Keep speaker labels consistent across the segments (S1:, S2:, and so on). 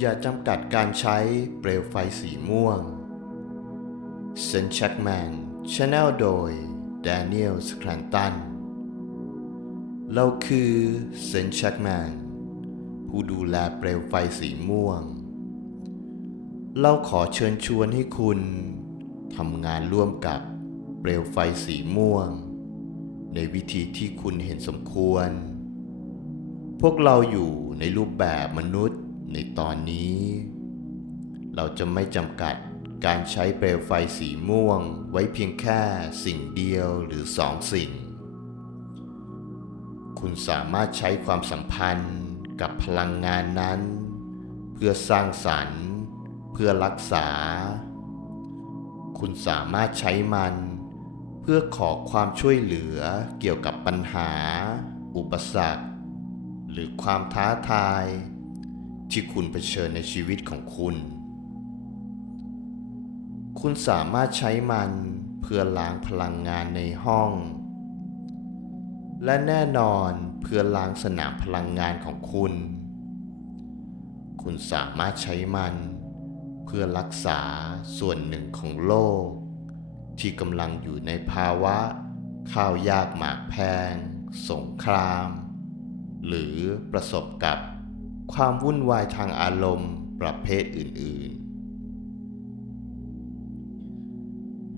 S1: อย่าจำกัดการใช้เปลวไฟสีม่วงเซนชักแมนชาแนลโดย Daniel s c r a n t o n เราคือเซนชักแมนผู้ดูแลเปลวไฟสีม่วง เราขอเชิญชวนให้คุณทำงานร่วมกับเปลวไฟสีม่วง ในวิธีที่คุณเห็นสมควร พวกเราอยู่ในรูปแบบมนุษย์ ในตอนนี้ เราจะไม่จำกัดการใช้เปลวไฟสีม่วงไว้เพียงแค่สิ่งเดียวหรือสองสิ่ง คุณสามารถใช้ความสัมพันธ์กับพลังงานนั้น เพื่อสร้างสรรค์ เพื่อรักษา คุณสามารถใช้มัน เพื่อขอความช่วยเหลือเกี่ยวกับปัญหา อุปสรรค หรือความท้าทาย ที่คุณเผชิญในชีวิตของคุณ คุณสามารถใช้มันเพื่อล้างพลังงานในห้อง และแน่นอนเพื่อล้างสนามพลังงานของคุณ คุณสามารถใช้มันเพื่อรักษาส่วนหนึ่งของโลก ที่กำลังอยู่ในภาวะ ข้าวยากหมากแพง สงคราม หรือประสบกับ ความวุ่นวายทางอารมณ์ประเภทอื่น ๆ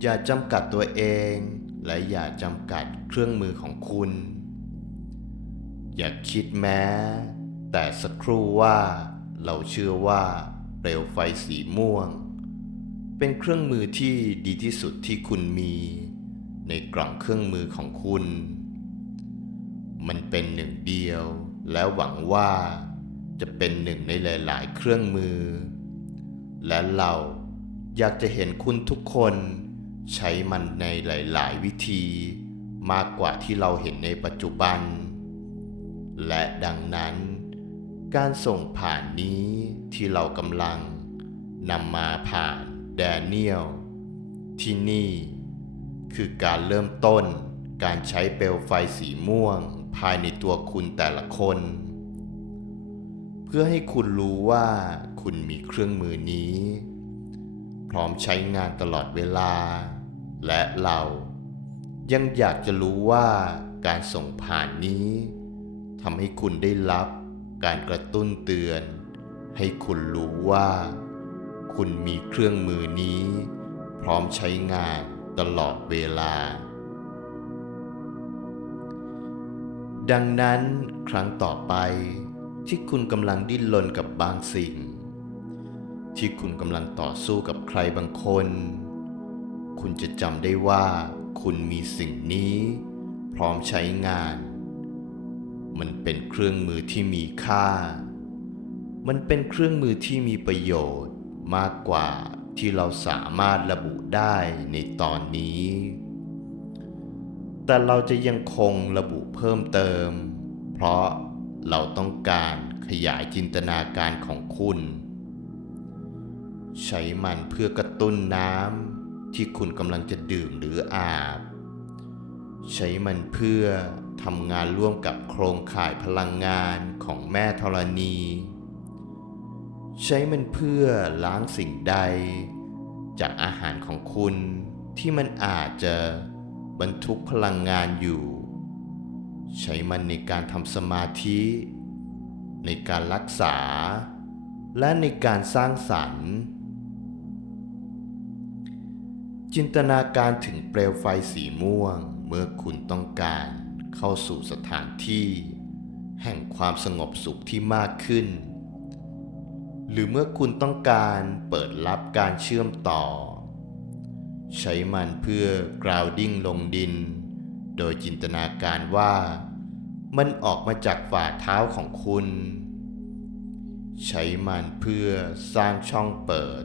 S1: อย่าจำกัดตัวเองและอย่าจำกัดเครื่องมือของคุณ อย่าคิดแม้ แต่สักครู่ว่าเราเชื่อว่าเปลวไฟสีม่วง เป็นเครื่องมือที่ดีที่สุดที่คุณมี ในกล่องเครื่องมือของคุณ มันเป็นหนึ่งเดียวและหวังว่า จะเป็นหนึ่งในหลาย ๆ เครื่องมือ และเราอยากจะเห็นคุณทุกคนใช้มันในหลาย ๆ วิธี มากกว่าที่เราเห็นในปัจจุบัน และดังนั้น การส่งผ่านนี้ที่เรากำลังนำมาผ่านแดเนียลที่นี่ คือการเริ่มต้นการใช้เปลวไฟสีม่วงภายในตัวคุณแต่ละคน เพื่อให้คุณรู้ว่าคุณมีเครื่องมือนี้ พร้อมใช้งานตลอดเวลา และเรายังอยากจะรู้ว่าการส่งผ่านนี้ทำให้คุณได้รับการกระตุ้นเตือน ให้คุณรู้ว่า คุณมีเครื่องมือนี้ พร้อมใช้งานตลอดเวลา ดังนั้นครั้งต่อไป ที่คุณกำลังดิ้นรนกับบางสิ่ง ที่คุณกำลังต่อสู้กับใครบางคน คุณจะจำได้ว่าคุณมีสิ่งนี้ พร้อมใช้งาน มันเป็นเครื่องมือที่มีค่า มันเป็นเครื่องมือที่มีประโยชน์มากกว่าที่เราสามารถระบุได้ในตอนนี้ แต่เราจะยังคงระบุเพิ่มเติม เพราะ เราต้องการขยายจินตนาการของคุณ ใช้มันเพื่อกระตุ้นน้ำที่คุณกำลังจะดื่มหรืออาบ ใช้มันเพื่อทำงานร่วมกับโครงข่ายพลังงานของแม่ธรณี ใช้มันเพื่อล้างสิ่งใด จากอาหารของคุณที่มันอาจจะบรรทุกพลังงานอยู่ ใช้มันในการทำสมาธิ ในการรักษา และในการสร้างสรรค์ จินตนาการถึงเปลวไฟสีม่วงเมื่อคุณต้องการเข้าสู่สถานที่ แห่งความสงบสุขที่มากขึ้น หรือเมื่อคุณต้องการเปิดรับการเชื่อมต่อ ใช้มันเพื่อกราวดิ้งลงดิน โดยจินตนาการว่ามันออกมาจากฝ่าเท้าของคุณ ใช้มันเพื่อสร้างช่องเปิด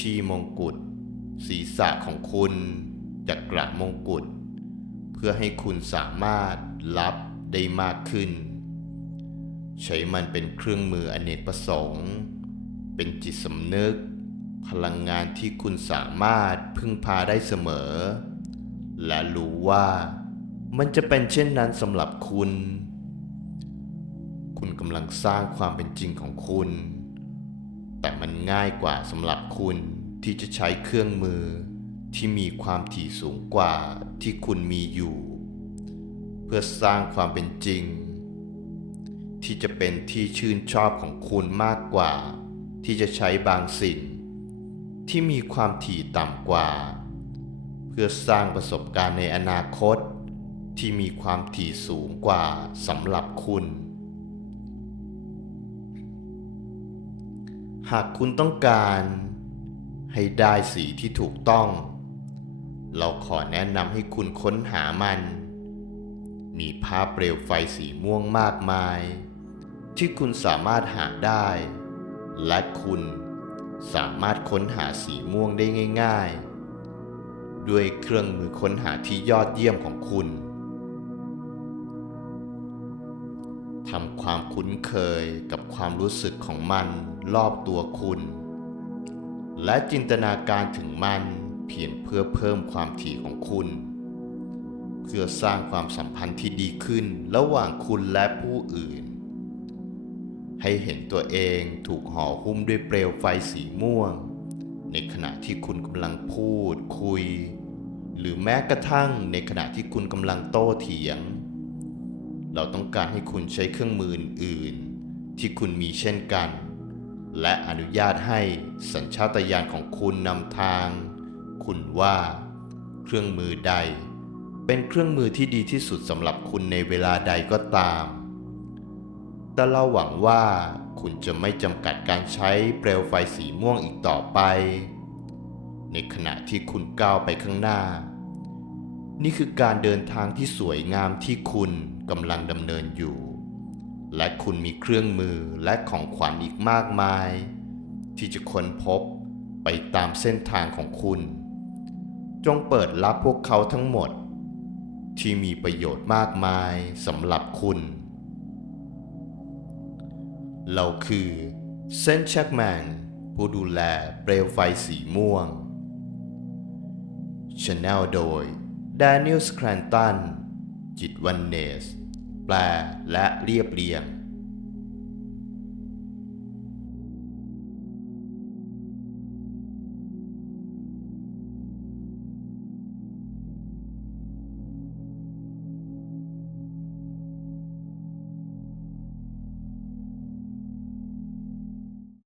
S1: ที่มงกุฎศีรษะของคุณจากกระมงกุฎเพื่อให้คุณสามารถรับได้มากขึ้น ใช้มันเป็นเครื่องมืออเนกประสงค์ เป็นจิตสำนึก พลังงานที่คุณสามารถพึ่งพาได้เสมอ และรู้ว่า มันจะเป็นเช่นนั้นสำหรับคุณ คุณกำลังสร้างความเป็นจริงของคุณ แต่มันง่ายกว่าสำหรับคุณที่จะใช้เครื่องมือที่มีความถี่สูงกว่าที่คุณมีอยู่ เพื่อสร้างความเป็นจริง ที่จะเป็นที่ชื่นชอบของคุณมากกว่า ที่จะใช้บางสิ่ง ที่มีความถี่ต่ำกว่า เพื่อสร้างประสบการณ์ในอนาคต ที่มีความถี่สูงกว่าสำหรับคุณ หากคุณต้องการให้ได้สีที่ถูกต้อง เราขอแนะนำให้คุณค้นหามัน มีภาพเปลวไฟสีม่วงมากมาย ที่คุณสามารถหาได้ และคุณสามารถค้นหาสีม่วงได้ง่าย ๆ ด้วยเครื่องมือค้นหาที่ยอดเยี่ยมของคุณ ทำความคุ้นเคยกับความรู้สึกของมันรอบตัวคุณ และจินตนาการถึงมันเพียงเพื่อเพิ่มความถี่ของคุณ เพื่อสร้างความสัมพันธ์ที่ดีขึ้นระหว่างคุณและผู้อื่น ให้เห็นตัวเองถูกห่อหุ้มด้วยเปลวไฟสีม่วง ในขณะที่คุณกำลังพูดคุย หรือแม้กระทั่งในขณะที่คุณกำลังโต้เถียง เราต้องการให้คุณใช้เครื่องมืออื่น ที่คุณมีเช่นกัน และอนุญาตให้สัญชาตญาณของคุณนำทาง คุณว่า เครื่องมือใด เป็นเครื่องมือที่ดีที่สุดสำหรับคุณในเวลาใดก็ตาม แต่เราหวังว่าคุณจะไม่จำกัดการใช้เปลวไฟสีม่วงอีกต่อไป ในขณะที่คุณก้าวไปข้างหน้า นี่คือการเดินทางที่สวยงามที่คุณ กำลังดำเนินอยู่ และคุณมีเครื่องมือและของขวัญอีกมากมาย ที่จะค้นพบไปตามเส้นทางของคุณ จงเปิดรับพวกเขาทั้งหมด ที่มีประโยชน์มากมายสำหรับคุณ เราคือเซนชักแมนผู้ดูแลเปลวไฟสีม่วงช n แนลโดย Daniel s c r a n t o n จิตวันเนส แปลและเรียบเรียง